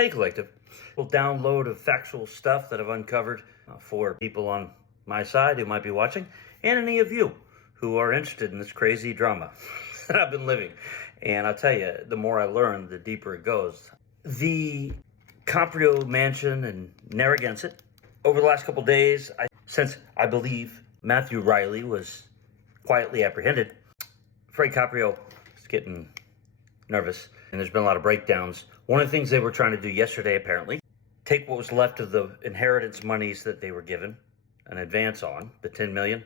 Hey Collective, a little download of factual stuff that I've uncovered for people on my side who might be watching, and any of you who are interested in this crazy drama that I've been living. And I'll tell you, the more I learn, the deeper it goes. The Caprio mansion in Narragansett, over the last couple days, since I believe Matthew Riley was quietly apprehended, Frank Caprio is getting nervous, and there's been a lot of breakdowns. One of the things they were trying to do yesterday, apparently, take what was left of the inheritance monies that they were given an advance on, the $10 million,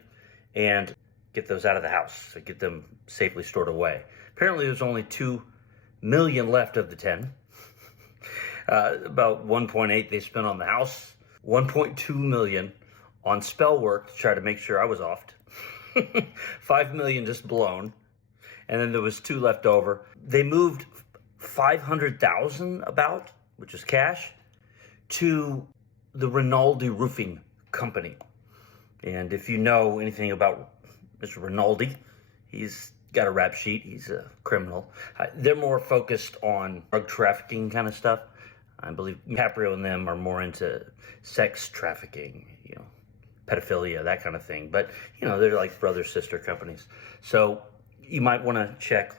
and get those out of the house, so get them safely stored away. Apparently, there's only $2 million left of the 10. About 1.8 they spent on the house, 1.2 million on spell work to try to make sure I was offed. 5 million just blown, and then there was 2 left over. They moved 500,000 about, which is cash, to the Rinaldi Roofing Company. And if you know anything about Mr. Rinaldi, he's got a rap sheet. He's a criminal. They're more focused on drug trafficking kind of stuff. I believe Caprio and them are more into sex trafficking, pedophilia, that kind of thing. But, they're like brother-sister companies. So you might want to check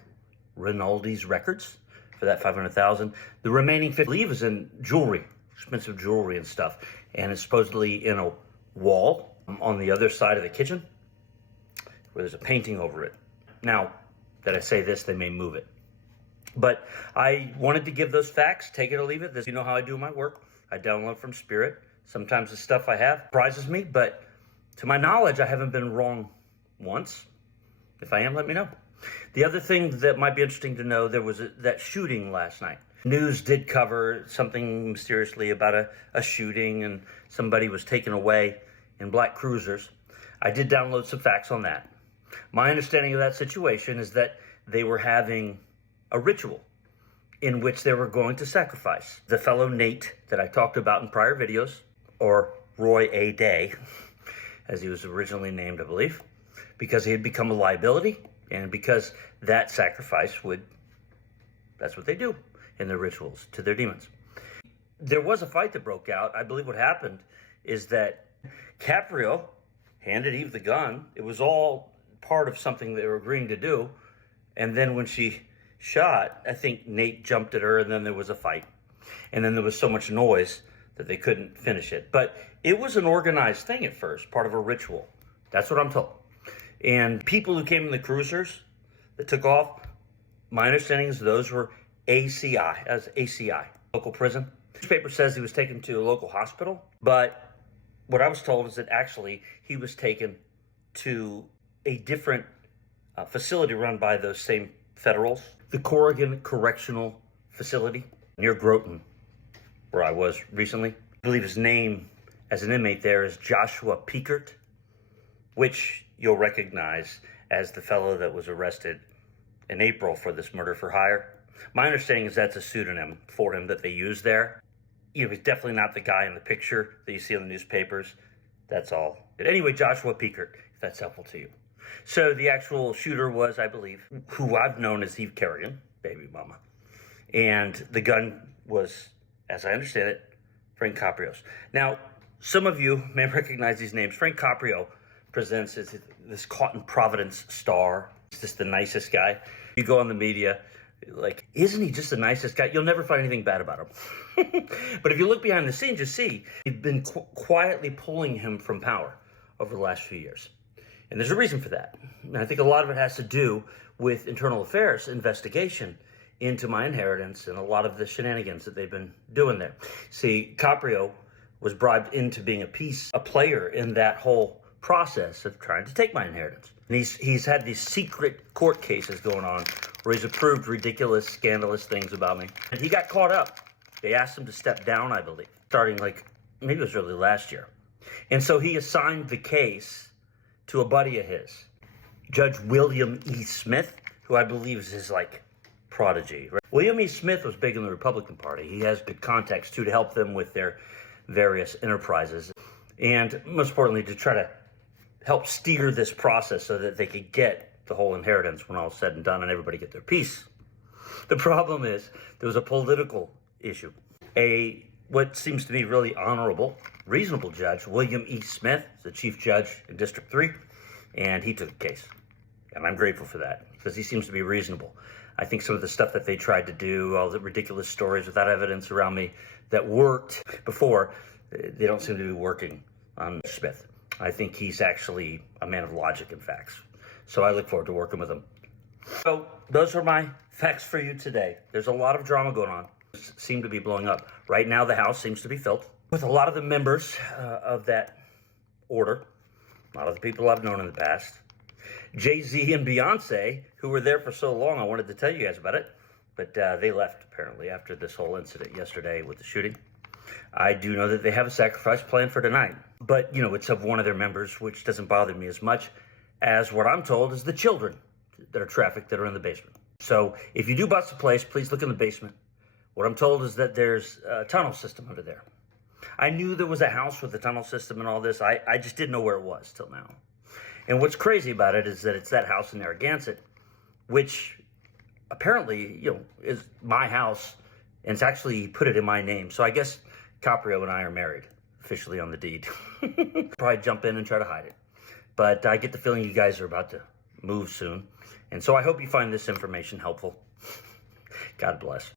Rinaldi's records for that 500,000. The remaining 50, I believe, is in jewelry, expensive jewelry and stuff. And it's supposedly in a wall on the other side of the kitchen where there's a painting over it. Now, that I say this, they may move it. But I wanted to give those facts, take it or leave it. You know how I do my work. I download from Spirit. Sometimes the stuff I have surprises me, but to my knowledge, I haven't been wrong once. If I am, let me know. The other thing that might be interesting to know, there was that shooting last night. News did cover something mysteriously about a shooting, and somebody was taken away in black cruisers. I did download some facts on that. My understanding of that situation is that they were having a ritual in which they were going to sacrifice the fellow Nate that I talked about in prior videos, or Roy A. Day, as he was originally named, I believe, because he had become a liability, and because that sacrifice that's what they do in their rituals to their demons. There was a fight that broke out. I believe what happened is that Caprio handed Eve the gun. It was all part of something they were agreeing to do. And then when she shot, I think Nate jumped at her, and then there was a fight. And then there was so much noise that they couldn't finish it. But it was an organized thing at first, part of a ritual. That's what I'm told. And people who came in the cruisers that took off, my understanding is those were ACI, local prison. The newspaper says he was taken to a local hospital, but what I was told is that actually he was taken to a different facility run by those same federals, the Corrigan Correctional Facility near Groton, where I was recently. I believe his name as an inmate there is Joshua Piekert, which you'll recognize as the fellow that was arrested in April for this murder for hire. My understanding is that's a pseudonym for him that they use there. He's definitely not the guy in the picture that you see in the newspapers. That's all. But anyway, Joshua Piekert, if that's helpful to you. So the actual shooter was, I believe, who I've known as Eve Kerrigan, baby mama. And the gun was, as I understand it, Frank Caprio's. Now, some of you may recognize these names. Frank Caprio presents as this caught in Providence star. He's just the nicest guy. You go on the media, like, isn't he just the nicest guy? You'll never find anything bad about him. But if you look behind the scenes, you see you've been quietly pulling him from power over the last few years. And there's a reason for that. And I think a lot of it has to do with internal affairs investigation into my inheritance and a lot of the shenanigans that they've been doing there. See, Caprio was bribed into being a player in that whole process of trying to take my inheritance. And he's had these secret court cases going on where he's approved ridiculous, scandalous things about me. And he got caught up. They asked him to step down, I believe, starting maybe it was really last year. And so he assigned the case to a buddy of his, Judge William E. Smith, who I believe is his prodigy. Right? William E. Smith was big in the Republican Party. He has good contacts too to help them with their various enterprises. And most importantly, to try to help steer this process so that they could get the whole inheritance when all is said and done and everybody get their piece. The problem is there was a political issue. What seems to be really honorable, reasonable judge, William E. Smith, the chief judge in District 3, and he took the case. And I'm grateful for that because he seems to be reasonable. I think some of the stuff that they tried to do, all the ridiculous stories without evidence around me that worked before, they don't seem to be working on Smith. I think he's actually a man of logic and facts. So I look forward to working with him. So those are my facts for you today. There's a lot of drama going on. Seem to be blowing up. Right now, the House seems to be filled with a lot of the members of that order, a lot of the people I've known in the past. Jay-Z and Beyonce, who were there for so long, I wanted to tell you guys about it, but they left apparently after this whole incident yesterday with the shooting. I do know that they have a sacrifice planned for tonight, but it's of one of their members, which doesn't bother me as much as what I'm told is the children that are trafficked that are in the basement. So if you do bust a place, please look in the basement. What I'm told is that there's a tunnel system under there. I knew there was a house with a tunnel system and all this. I just didn't know where it was till now. And what's crazy about it is that it's that house in Narragansett, which apparently, is my house, and it's actually put it in my name. So I guess Caprio and I are married, officially on the deed. Probably jump in and try to hide it. But I get the feeling you guys are about to move soon. And so I hope you find this information helpful. God bless.